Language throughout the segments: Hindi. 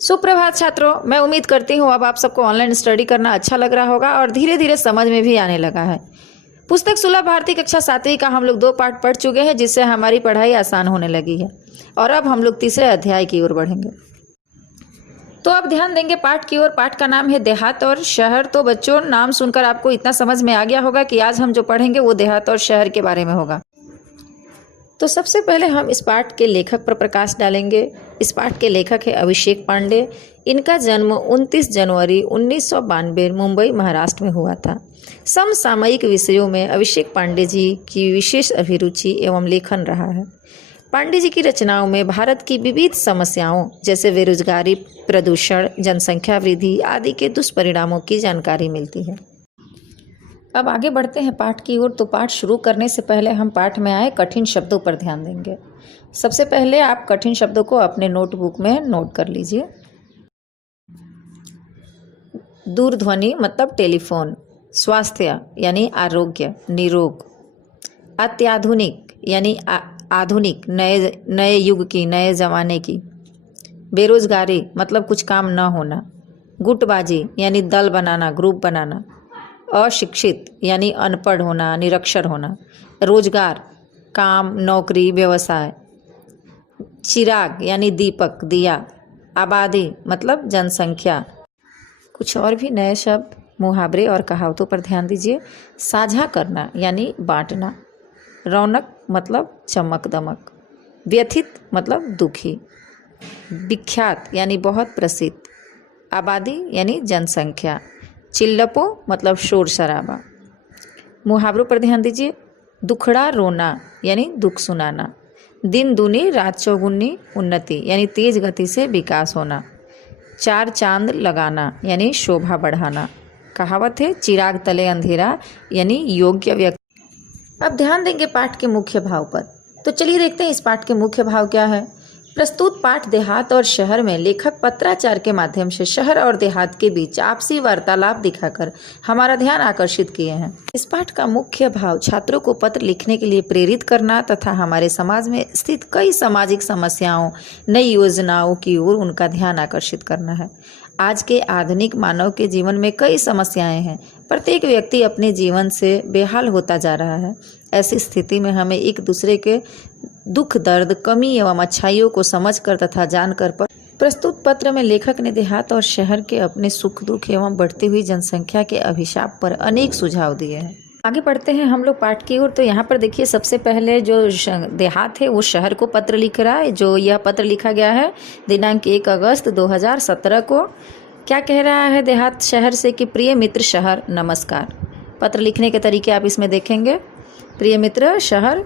सुप्रभात छात्रों, मैं उम्मीद करती हूँ अब आप सबको ऑनलाइन स्टडी करना अच्छा लग रहा होगा और धीरे धीरे समझ में भी आने लगा है। पुस्तक सुलभ भारती कक्षा 7वीं का हम लोग 2 पाठ पढ़ चुके हैं, जिससे हमारी पढ़ाई आसान होने लगी है और अब हम लोग तीसरे अध्याय की ओर बढ़ेंगे। तो अब ध्यान देंगे पाठ की ओर। पाठ का नाम है देहात और शहर। तो बच्चों, नाम सुनकर आपको इतना समझ में आ गया होगा कि आज हम जो पढ़ेंगे वो देहात और शहर के बारे में होगा। तो सबसे पहले हम इस पाठ के लेखक पर प्रकाश डालेंगे। इस पाठ के लेखक है अभिषेक पांडे। इनका जन्म 29 जनवरी 1992 मुंबई महाराष्ट्र में हुआ था। समसामयिक विषयों में अभिषेक पांडे जी की विशेष अभिरुचि एवं लेखन रहा है। पांडे जी की रचनाओं में भारत की विविध समस्याओं जैसे बेरोजगारी, प्रदूषण, जनसंख्या वृद्धि आदि के दुष्परिणामों की जानकारी मिलती है। अब आगे बढ़ते हैं पाठ की ओर। तो पाठ शुरू करने से पहले हम पाठ में आए कठिन शब्दों पर ध्यान देंगे। सबसे पहले आप कठिन शब्दों को अपने नोटबुक में नोट कर लीजिए। दूरध्वनि मतलब टेलीफोन। स्वास्थ्य यानी आरोग्य, निरोग। अत्याधुनिक यानी आधुनिक, नए युग की, नए ज़माने की। बेरोजगारी मतलब कुछ काम न होना। गुटबाजी यानी दल बनाना, ग्रुप बनाना। अशिक्षित यानी अनपढ़ होना, निरक्षर होना। रोजगार, काम, नौकरी, व्यवसाय। चिराग यानी दीपक, दिया। आबादी मतलब जनसंख्या। कुछ और भी नए शब्द, मुहावरे और कहावतों पर ध्यान दीजिए। साझा करना यानी बांटना। रौनक मतलब चमक दमक। व्यथित मतलब दुखी। विख्यात यानी बहुत प्रसिद्ध। आबादी यानी जनसंख्या। चिल्लपो मतलब शोर शराबा। मुहावरों पर ध्यान दीजिए। दुखड़ा रोना यानी दुख सुनाना। दिन दूनी रात चौगुनी उन्नति यानी तेज गति से विकास होना। चार चांद लगाना यानी शोभा बढ़ाना। कहावत है चिराग तले अंधेरा यानी योग्य व्यक्ति। अब ध्यान देंगे पाठ के मुख्य भाव पर। तो चलिए देखते हैं इस पाठ के मुख्य भाव क्या है। प्रस्तुत पाठ देहात और शहर में लेखक पत्राचार के माध्यम से शहर और देहात के बीच आपसी वार्तालाप दिखाकर हमारा ध्यान आकर्षित किए हैं। इस पाठ का मुख्य भाव छात्रों को पत्र लिखने के लिए प्रेरित करना तथा हमारे समाज में स्थित कई सामाजिक समस्याओं, नई योजनाओं की ओर उनका ध्यान आकर्षित करना है। आज के आधुनिक मानव के जीवन में कई समस्याएं हैं। प्रत्येक व्यक्ति अपने जीवन से बेहाल होता जा रहा है। ऐसी स्थिति में हमें एक दूसरे के दुख, दर्द, कमी एवं अच्छाइयों को समझकर तथा जानकर प्रस्तुत पत्र में लेखक ने देहात और शहर के अपने सुख दुख एवं बढ़ती हुई जनसंख्या के अभिशाप पर अनेक सुझाव दिए हैं। आगे बढ़ते हैं हम लोग पाठ की ओर। तो यहाँ पर देखिए, सबसे पहले जो देहात है वो शहर को पत्र लिख रहा है। जो यह पत्र लिखा गया है दिनांक 1 अगस्त 2017 को। क्या कह रहा है देहात शहर से कि प्रिय मित्र शहर नमस्कार। पत्र लिखने के तरीके आप इसमें देखेंगे। प्रिय मित्र शहर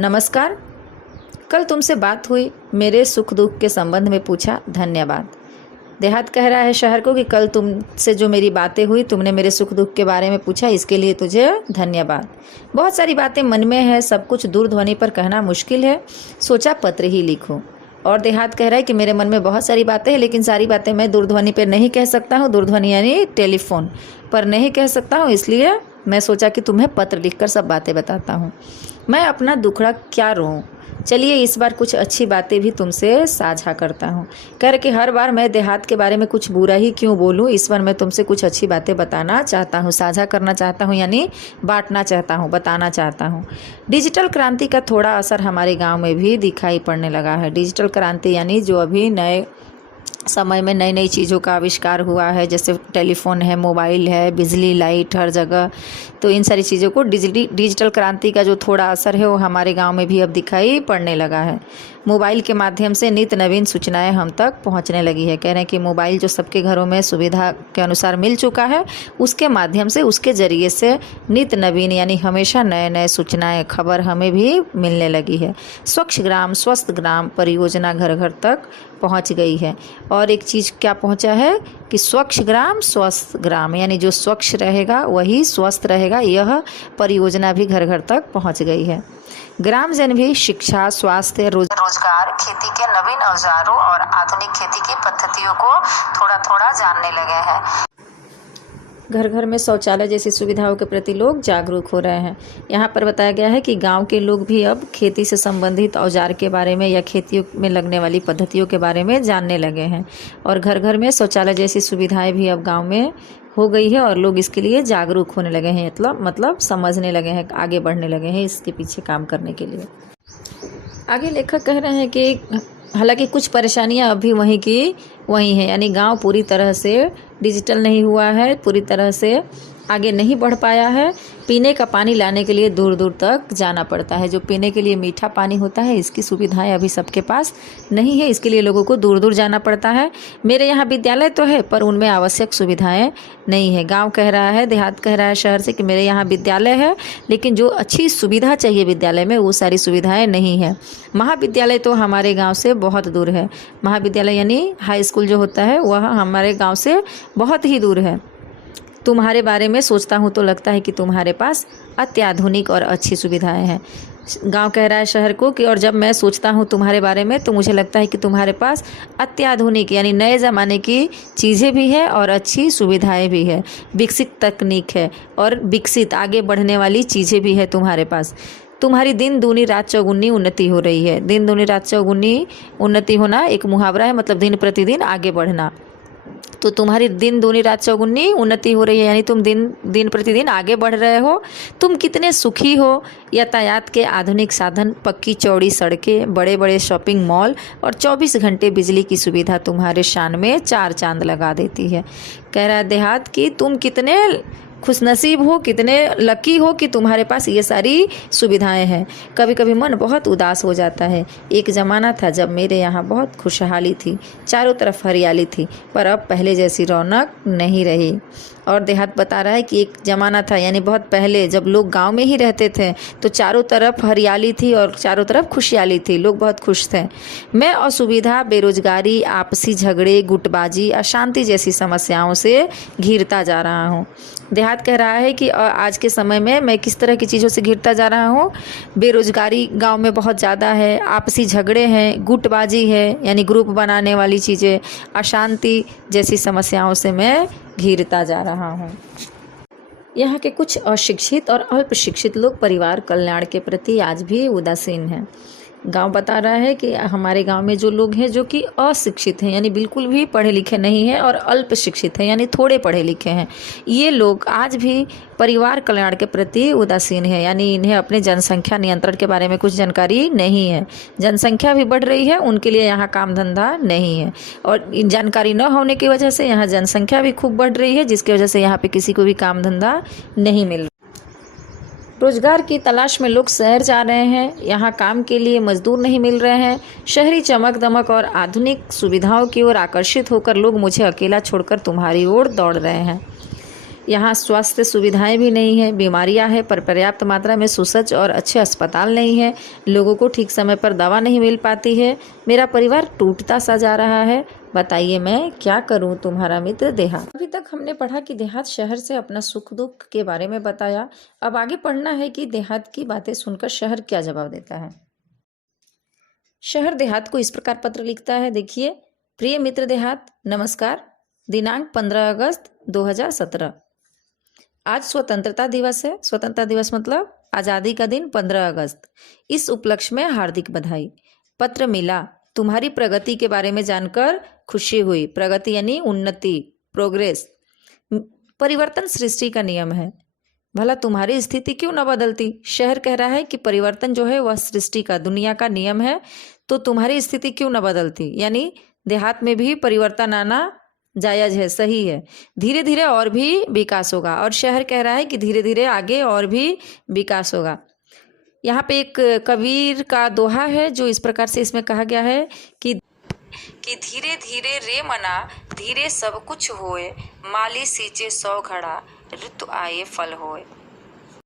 नमस्कार, कल तुमसे बात हुई, मेरे सुख दुख के संबंध में पूछा, धन्यवाद। देहात कह रहा है शहर को कि कल तुमसे जो मेरी बातें हुई, तुमने मेरे सुख दुख के बारे में पूछा, इसके लिए तुझे धन्यवाद। बहुत सारी बातें मन में है, सब कुछ दूरध्वनि पर कहना मुश्किल है, सोचा पत्र ही लिखूं। और देहात कह रहा है कि मेरे मन में बहुत सारी बातें हैं, लेकिन सारी बातें मैं दूरध्वनि पर नहीं कह सकता हूँ। दूरध्वनि यानी टेलीफोन पर नहीं कह सकता हूँ, इसलिए मैं सोचा कि तुम्हें पत्र लिखकर सब बातें बताता हूँ। मैं अपना दुखड़ा क्या रोऊं, चलिए इस बार कुछ अच्छी बातें भी तुमसे साझा करता हूँ। कह कि हर बार मैं देहात के बारे में कुछ बुरा ही क्यों बोलूँ, इस बार मैं तुमसे कुछ अच्छी बातें बताना चाहता हूँ, साझा करना चाहता हूँ, यानी बांटना चाहता हूँ, बताना चाहता हूँ। डिजिटल क्रांति का थोड़ा असर हमारे गांव में भी दिखाई पड़ने लगा है। डिजिटल क्रांति यानी जो अभी नए समय में नई नई चीज़ों का आविष्कार हुआ है, जैसे टेलीफोन है, मोबाइल है, बिजली, लाइट हर जगह। तो इन सारी चीज़ों को डिजिटल क्रांति का जो थोड़ा असर है वो हमारे गांव में भी अब दिखाई पड़ने लगा है। मोबाइल के माध्यम से नित्य नवीन सूचनाएं हम तक पहुंचने लगी है। कह रहे हैं कि मोबाइल जो सबके घरों में सुविधा के अनुसार मिल चुका है, उसके माध्यम से, उसके ज़रिए से नित्य नवीन यानी हमेशा नए नए सूचनाएं, खबर हमें भी मिलने लगी है। स्वच्छ ग्राम स्वस्थ ग्राम परियोजना घर घर तक पहुंच गई है। और एक चीज़ क्या पहुंचा है कि स्वच्छ ग्राम स्वस्थ ग्राम, यानी जो स्वच्छ रहेगा वही स्वस्थ रहेगा, यह परियोजना भी घर घर तक पहुंच गई है। ग्रामजन भी शिक्षा, स्वास्थ्य, रोजगार, खेती के नवीन औजारों और आधुनिक खेती की पद्धतियों को थोड़ा थोड़ा जानने लगे हैं। घर घर में शौचालय जैसी सुविधाओं के प्रति लोग जागरूक हो रहे हैं। यहाँ पर बताया गया है कि गांव के लोग भी अब खेती से संबंधित औजार के बारे में या खेती में लगने वाली पद्धतियों के बारे में जानने लगे हैं और घर घर में शौचालय जैसी सुविधाएं भी अब गांव में हो गई है और लोग इसके लिए जागरूक होने लगे हैं, मतलब समझने लगे हैं, आगे बढ़ने लगे हैं इसके पीछे काम करने के लिए। आगे लेखक कह रहे हैं कि हालांकि कुछ परेशानियां अभी वहीं की वहीं हैं, यानी गांव पूरी तरह से डिजिटल नहीं हुआ है, पूरी तरह से आगे नहीं बढ़ पाया है। पीने का पानी लाने के लिए दूर दूर तक जाना पड़ता है। जो पीने के लिए मीठा पानी होता है, इसकी सुविधाएं अभी सबके पास नहीं है, इसके लिए लोगों को दूर दूर जाना पड़ता है। मेरे यहाँ विद्यालय तो है पर उनमें आवश्यक सुविधाएं नहीं है। गांव कह रहा है, देहात कह रहा है शहर से कि मेरे यहाँ विद्यालय है लेकिन जो अच्छी सुविधा चाहिए विद्यालय में वो सारी सुविधाएं नहीं है। महाविद्यालय तो हमारे गाँव से बहुत दूर है। महाविद्यालय यानी हाई स्कूल जो होता है वह हमारे गाँव से बहुत ही दूर है। तुम्हारे बारे में सोचता हूँ तो लगता है कि तुम्हारे पास अत्याधुनिक और अच्छी सुविधाएं हैं। गांव कह रहा है शहर को कि और जब मैं सोचता हूँ तुम्हारे बारे में तो मुझे लगता है कि तुम्हारे पास अत्याधुनिक यानी नए ज़माने की चीज़ें भी है और अच्छी सुविधाएं भी है, विकसित तकनीक है और विकसित आगे बढ़ने वाली चीज़ें भी है तुम्हारे पास। तुम्हारी दिन दूनी रात चौगुनी उन्नति हो रही है। दिन दूनी रात चौगुनी उन्नति होना एक मुहावरा है, मतलब दिन प्रतिदिन आगे बढ़ना। तो तुम्हारी दिन दूनी रात चौगुनी उन्नति हो रही है, यानी तुम दिन प्रतिदिन आगे बढ़ रहे हो। तुम कितने सुखी हो। यातायात के आधुनिक साधन, पक्की चौड़ी सड़कें, बड़े बड़े शॉपिंग मॉल और 24 घंटे बिजली की सुविधा तुम्हारे शान में 4 चांद लगा देती है। कह रहा है देहात कि तुम कितने खुशनसीब हो, कितने लकी हो कि तुम्हारे पास ये सारी सुविधाएं हैं। कभी कभी मन बहुत उदास हो जाता है। एक ज़माना था जब मेरे यहाँ बहुत खुशहाली थी, चारों तरफ हरियाली थी, पर अब पहले जैसी रौनक नहीं रही। और देहात बता रहा है कि एक ज़माना था यानी बहुत पहले जब लोग गांव में ही रहते थे तो चारों तरफ हरियाली थी और चारों तरफ खुशहाली थी, लोग बहुत खुश थे। मैं असुविधा, बेरोजगारी, आपसी झगड़े, गुटबाजी, अशांति जैसी समस्याओं से घिरता जा रहा हूँ। देहात कह रहा है कि आज के समय में मैं किस तरह की चीज़ों से घिरता जा रहा हूँ। बेरोजगारी गांव में बहुत ज़्यादा है, आपसी झगड़े हैं, गुटबाजी है यानी ग्रुप बनाने वाली चीज़ें, अशांति जैसी समस्याओं से मैं घिरता जा रहा हूँ। यहाँ के कुछ अशिक्षित और अल्प शिक्षित लोग परिवार कल्याण के प्रति आज भी उदासीन हैं। गांव बता रहा है कि हमारे गांव में जो लोग हैं जो कि अशिक्षित हैं यानी बिल्कुल भी पढ़े लिखे नहीं हैं और अल्प शिक्षित हैं यानी थोड़े पढ़े लिखे हैं, ये लोग आज भी परिवार कल्याण के प्रति उदासीन है, यानी इन्हें अपने जनसंख्या नियंत्रण के बारे में कुछ जानकारी नहीं है। जनसंख्या भी बढ़ रही है, उनके लिए यहाँ काम धंधा नहीं है और इन जानकारी न होने की वजह से यहाँ जनसंख्या भी खूब बढ़ रही है, जिसकी वजह से यहाँ पे किसी को भी काम धंधा नहीं मिल रहा। रोजगार की तलाश में लोग शहर जा रहे हैं, यहाँ काम के लिए मजदूर नहीं मिल रहे हैं। शहरी चमक दमक और आधुनिक सुविधाओं की ओर आकर्षित होकर लोग मुझे अकेला छोड़कर तुम्हारी ओर दौड़ रहे हैं। यहाँ स्वास्थ्य सुविधाएं भी नहीं है, बीमारियां हैं पर पर्याप्त मात्रा में सुसज्ज और अच्छे अस्पताल नहीं है, लोगों को ठीक समय पर दवा नहीं मिल पाती है। मेरा परिवार टूटता सा जा रहा है, बताइए मैं क्या करूं। तुम्हारा मित्र देहात। अभी तक हमने पढ़ा कि देहात शहर से अपना सुख दुख के बारे में बताया। अब आगे पढ़ना है कि देहात की बातें सुनकर शहर क्या जवाब देता है। शहर देहात को इस प्रकार पत्र लिखता है, देखिए। प्रिय मित्र देहात, नमस्कार। दिनांक 15 अगस्त 2017। आज स्वतंत्रता दिवस है। स्वतंत्रता दिवस मतलब आज़ादी का दिन 15 अगस्त। इस उपलक्ष्य में हार्दिक बधाई। पत्र मिला, तुम्हारी प्रगति के बारे में जानकर खुशी हुई। प्रगति यानी उन्नति, प्रोग्रेस। परिवर्तन सृष्टि का नियम है, भला तुम्हारी स्थिति क्यों न बदलती। शहर कह रहा है कि परिवर्तन जो है वह सृष्टि का, दुनिया का नियम है, तो तुम्हारी स्थिति क्यों न बदलती। यानी देहात में भी परिवर्तन आना जायज़ है, सही है। धीरे धीरे और भी विकास होगा और शहर कह रहा है कि धीरे धीरे आगे और भी विकास होगा। यहाँ पे एक कबीर का दोहा है जो इस प्रकार से इसमें कहा गया है कि धीरे धीरे रे मना, धीरे सब कुछ होए, माली सींचे 100 घड़ा, ऋतु आए फल होए।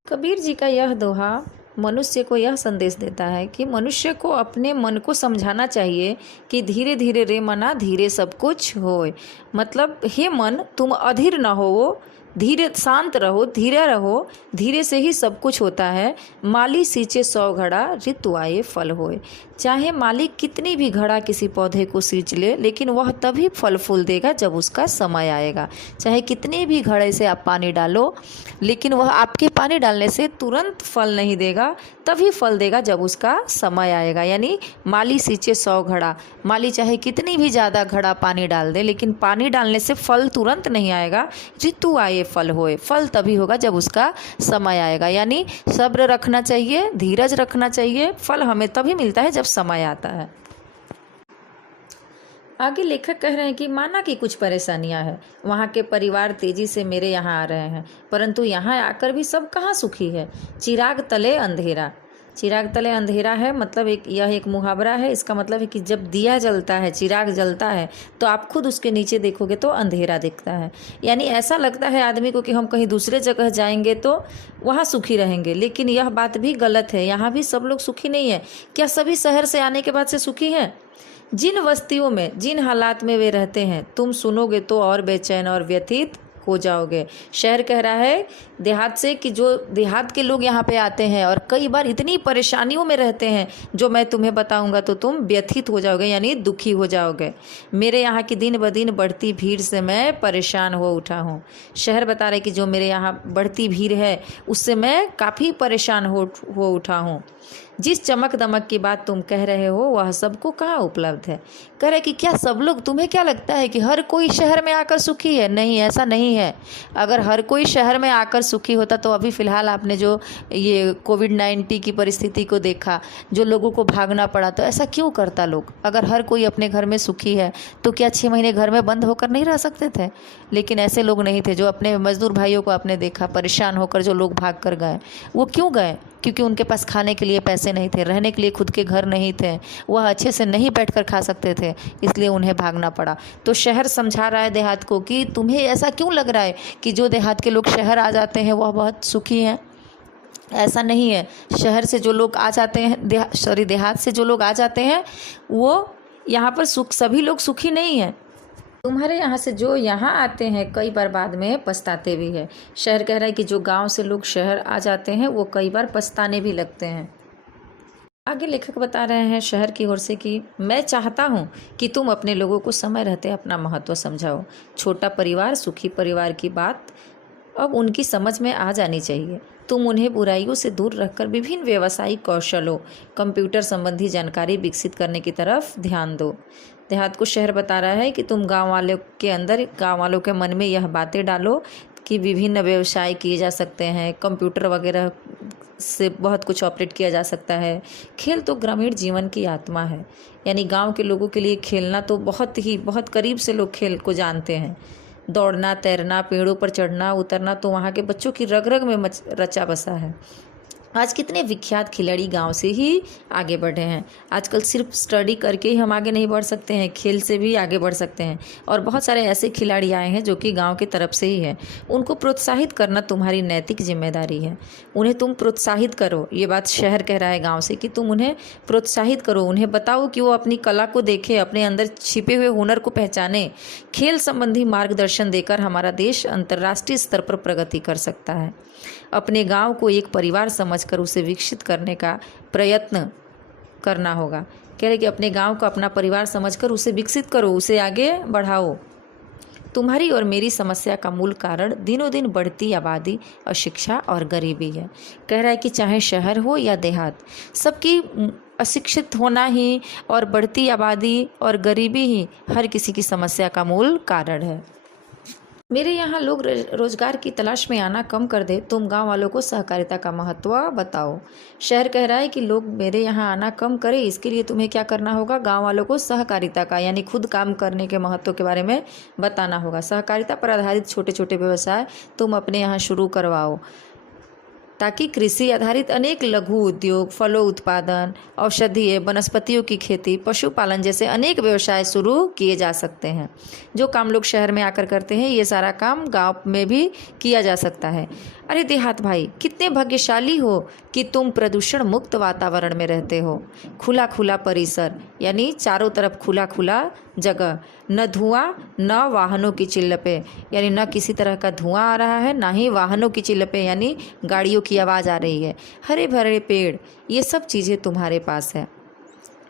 कबीर जी का यह दोहा मनुष्य को यह संदेश देता है कि मनुष्य को अपने मन को समझाना चाहिए कि धीरे धीरे रे मना, धीरे सब कुछ होए। मतलब हे मन, तुम अधीर न हो, धीरे शांत रहो, धीरे रहो, धीरे से ही सब कुछ होता है। माली सींचे 100 घड़ा, ऋतु आए फल होए। चाहे मालिक कितनी भी घड़ा किसी पौधे को सींच ले, लेकिन वह तभी फल फूल देगा जब उसका समय आएगा। चाहे कितने भी घड़े से आप पानी डालो, लेकिन वह आपके पानी डालने से तुरंत फल नहीं देगा, तभी फल देगा जब उसका समय आएगा। यानी माली सींचे 100 घड़ा, माली चाहे कितनी भी ज़्यादा घड़ा पानी डाल दे, लेकिन पानी डालने से फल तुरंत नहीं आएगा। ऋतु आए फल होए, फल तभी होगा जब उसका समय आएगा। यानी सब्र रखना चाहिए, धीरज रखना चाहिए, फल हमें तभी मिलता है जब समय आता है। आगे लेखक कह रहे हैं कि माना कि कुछ परेशानियां हैं, वहाँ के परिवार तेजी से मेरे यहाँ आ रहे हैं, परंतु यहाँ आकर भी सब कहाँ सुखी है। चिराग तले अंधेरा, चिराग तले अंधेरा है मतलब यह एक मुहावरा है। इसका मतलब है कि जब दिया जलता है, चिराग जलता है, तो आप खुद उसके नीचे देखोगे तो अंधेरा दिखता है। यानी ऐसा लगता है आदमी को कि हम कहीं दूसरे जगह जाएंगे तो वहाँ सुखी रहेंगे, लेकिन यह बात भी गलत है। यहाँ भी सब लोग सुखी नहीं है। क्या सभी शहर से आने के बाद से सुखी हैं? जिन बस्तियों में, जिन हालात में वे रहते हैं, तुम सुनोगे तो और बेचैन और व्यथित हो जाओगे। शहर कह रहा है देहात से कि जो देहात के लोग यहाँ पे आते हैं और कई बार इतनी परेशानियों में रहते हैं जो मैं तुम्हें बताऊंगा तो तुम व्यथित हो जाओगे, यानी दुखी हो जाओगे। मेरे यहाँ की दिन ब दिन बढ़ती भीड़ से मैं परेशान हो उठा हूँ। शहर बता रहे कि जो मेरे यहाँ बढ़ती भीड़ है उससे मैं काफ़ी परेशान हो उठा हूँ। जिस चमक दमक की बात तुम कह रहे हो वह सबको कहाँ उपलब्ध है। कह रहे कि क्या सब लोग, तुम्हें क्या लगता है कि हर कोई शहर में आकर सुखी है? नहीं, ऐसा नहीं है। अगर हर कोई शहर में आकर सुखी होता तो अभी फ़िलहाल आपने जो ये कोविड-19 की परिस्थिति को देखा, जो लोगों को भागना पड़ा, तो ऐसा क्यों करता लोग? अगर हर कोई अपने घर में सुखी है तो क्या 6 महीने घर में बंद होकर नहीं रह सकते थे? लेकिन ऐसे लोग नहीं थे। जो अपने मजदूर भाइयों को आपने देखा परेशान होकर जो लोग भाग कर गए, वो क्यों गए? क्योंकि उनके पास खाने के लिए पैसे नहीं थे, रहने के लिए खुद के घर नहीं थे, वह अच्छे से नहीं बैठकर खा सकते थे, इसलिए उन्हें भागना पड़ा। तो शहर समझा रहा है देहात को कि तुम्हें ऐसा क्यों लग रहा है कि जो देहात के लोग शहर आ जाते हैं वह बहुत सुखी हैं। ऐसा नहीं है। शहर से जो लोग आ जाते हैं, देहात से जो लोग आ जाते हैं वो यहाँ पर सभी लोग सुखी नहीं हैं। तुम्हारे यहाँ से जो यहाँ आते हैं कई बार बाद में पछताते भी है। शहर कह रहा है कि जो गांव से लोग शहर आ जाते हैं वो कई बार पछताने भी लगते हैं। आगे लेखक बता रहे हैं शहर की ओर से कि मैं चाहता हूँ कि तुम अपने लोगों को समय रहते अपना महत्व समझाओ। छोटा परिवार, सुखी परिवार की बात अब उनकी समझ में आ जानी चाहिए। तुम उन्हें बुराइयों से दूर रखकर विभिन्न व्यावसायिक कौशलों, कंप्यूटर संबंधी जानकारी विकसित करने की तरफ ध्यान दो। देहात को शहर बता रहा है कि तुम गांव वालों के मन में यह बातें डालो कि विभिन्न व्यवसाय किए जा सकते हैं, कंप्यूटर वगैरह से बहुत कुछ ऑपरेट किया जा सकता है। खेल तो ग्रामीण जीवन की आत्मा है। यानी गांव के लोगों के लिए खेलना तो बहुत करीब से लोग खेल को जानते हैं। दौड़ना, तैरना, पेड़ों पर चढ़ना उतरना तो वहाँ के बच्चों की रग रग में रचा बसा है। आज कितने विख्यात खिलाड़ी गांव से ही आगे बढ़े हैं। आजकल सिर्फ स्टडी करके ही हम आगे नहीं बढ़ सकते हैं, खेल से भी आगे बढ़ सकते हैं। और बहुत सारे ऐसे खिलाड़ी आए हैं जो कि गांव की तरफ से ही हैं। उनको प्रोत्साहित करना तुम्हारी नैतिक जिम्मेदारी है। उन्हें तुम प्रोत्साहित करो। ये बात शहर कह रहा है गाँव से कि तुम उन्हें प्रोत्साहित करो, उन्हें बताओ कि वो अपनी कला को देखें, अपने अंदर छिपे हुए हुनर को पहचाने। खेल संबंधी मार्गदर्शन देकर हमारा देश अंतर्राष्ट्रीय स्तर पर प्रगति कर सकता है। अपने गांव को एक परिवार समझकर उसे विकसित करने का प्रयत्न करना होगा। कह रहे कि अपने गांव को अपना परिवार समझकर उसे विकसित करो, उसे आगे बढ़ाओ। तुम्हारी और मेरी समस्या का मूल कारण दिनों दिन बढ़ती आबादी, अशिक्षा और गरीबी है। कह रहा है कि चाहे शहर हो या देहात, सबकी अशिक्षित होना ही और बढ़ती आबादी और गरीबी ही हर किसी की समस्या का मूल कारण है। मेरे यहाँ लोग रोजगार की तलाश में आना कम कर दे, तुम गांव वालों को सहकारिता का महत्व बताओ। शहर कह रहा है कि लोग मेरे यहाँ आना कम करें, इसके लिए तुम्हें क्या करना होगा? गांव वालों को सहकारिता का यानी खुद काम करने के महत्व के बारे में बताना होगा। सहकारिता पर आधारित छोटे छोटे व्यवसाय तुम अपने यहाँ शुरू करवाओ ताकि कृषि आधारित अनेक लघु उद्योग, फलों उत्पादन, औषधीय वनस्पतियों की खेती, पशुपालन जैसे अनेक व्यवसाय शुरू किए जा सकते हैं। जो काम लोग शहर में आकर करते हैं ये सारा काम गांव में भी किया जा सकता है। अरे देहात भाई, कितने भाग्यशाली हो कि तुम प्रदूषण मुक्त वातावरण में रहते हो। खुला खुला परिसर यानी चारों तरफ खुला खुला जगह, न धुआं न वाहनों की चिल्लपें यानी न किसी तरह का धुआं आ रहा है, ना ही वाहनों की चिल्लपें यानी गाड़ियों की आवाज़ आ रही है। हरे भरे पेड़, ये सब चीज़ें तुम्हारे पास है।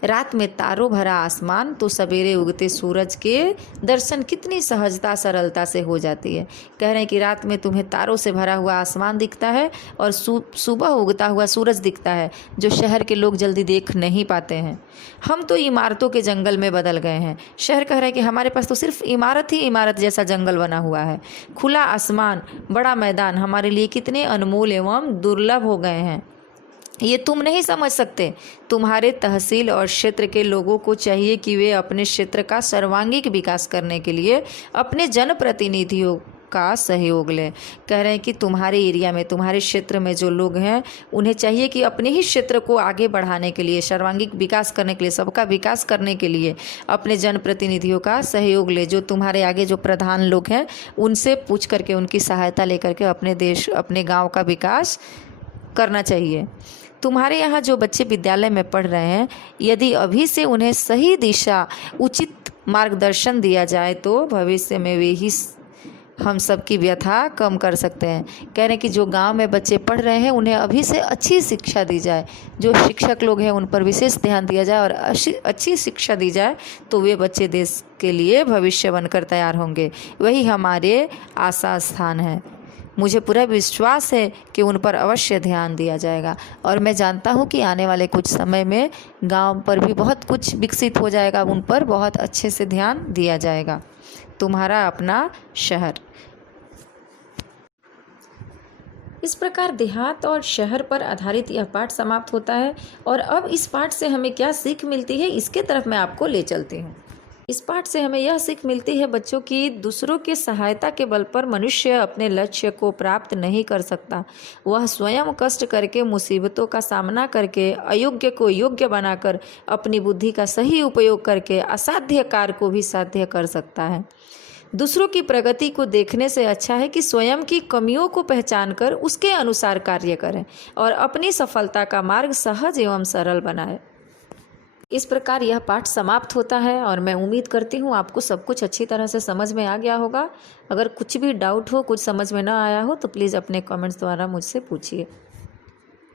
रात में तारों भरा आसमान तो सवेरे उगते सूरज के दर्शन कितनी सहजता सरलता से हो जाती है। कह रहे हैं कि रात में तुम्हें तारों से भरा हुआ आसमान दिखता है और सुबह उगता हुआ सूरज दिखता है, जो शहर के लोग जल्दी देख नहीं पाते हैं। हम तो इमारतों के जंगल में बदल गए हैं। शहर कह रहे हैं कि हमारे पास तो सिर्फ इमारत ही इमारत जैसा जंगल बना हुआ है। खुला आसमान, बड़ा मैदान हमारे लिए कितने अनमोल एवं दुर्लभ हो गए हैं, ये तुम नहीं समझ सकते। तुम्हारे तहसील और क्षेत्र के लोगों को चाहिए कि वे अपने क्षेत्र का सर्वांगीण विकास करने के लिए अपने जनप्रतिनिधियों का सहयोग लें। कह रहे हैं कि तुम्हारे एरिया में, तुम्हारे क्षेत्र में जो लोग हैं, उन्हें चाहिए कि अपने ही क्षेत्र को आगे बढ़ाने के लिए, सर्वांगीण विकास करने के लिए, सबका विकास करने के लिए अपने जनप्रतिनिधियों का सहयोग ले। जो तुम्हारे आगे जो प्रधान लोग हैं, उनसे पूछ करके, उनकी सहायता लेकर के अपने देश, अपने गाँव का विकास करना चाहिए। तुम्हारे यहाँ जो बच्चे विद्यालय में पढ़ रहे हैं, यदि अभी से उन्हें सही दिशा, उचित मार्गदर्शन दिया जाए तो भविष्य में वे ही हम सब की व्यथा कम कर सकते हैं। कह रहे हैं कि जो गांव में बच्चे पढ़ रहे हैं, उन्हें अभी से अच्छी शिक्षा दी जाए, जो शिक्षक लोग हैं उन पर विशेष ध्यान दिया जाए और अच्छी शिक्षा दी जाए, तो वे बच्चे देश के लिए भविष्य बनकर तैयार होंगे। वही हमारे आशा स्थान है। मुझे पूरा विश्वास है कि उन पर अवश्य ध्यान दिया जाएगा और मैं जानता हूँ कि आने वाले कुछ समय में गांव पर भी बहुत कुछ विकसित हो जाएगा, उन पर बहुत अच्छे से ध्यान दिया जाएगा। तुम्हारा अपना शहर। इस प्रकार देहात और शहर पर आधारित यह पाठ समाप्त होता है और अब इस पाठ से हमें क्या सीख मिलती है, इसके तरफ मैं आपको ले चलती हूँ। इस पाठ से हमें यह सीख मिलती है बच्चों की, दूसरों की सहायता के बल पर मनुष्य अपने लक्ष्य को प्राप्त नहीं कर सकता। वह स्वयं कष्ट करके, मुसीबतों का सामना करके, अयोग्य को योग्य बनाकर, अपनी बुद्धि का सही उपयोग करके असाध्य कार्य को भी साध्य कर सकता है। दूसरों की प्रगति को देखने से अच्छा है कि स्वयं की कमियों को पहचान कर उसके अनुसार कार्य करें और अपनी सफलता का मार्ग सहज एवं सरल बनाएं। इस प्रकार यह पाठ समाप्त होता है और मैं उम्मीद करती हूँ आपको सब कुछ अच्छी तरह से समझ में आ गया होगा। अगर कुछ भी डाउट हो, कुछ समझ में ना आया हो, तो प्लीज़ अपने कमेंट्स द्वारा मुझसे पूछिए।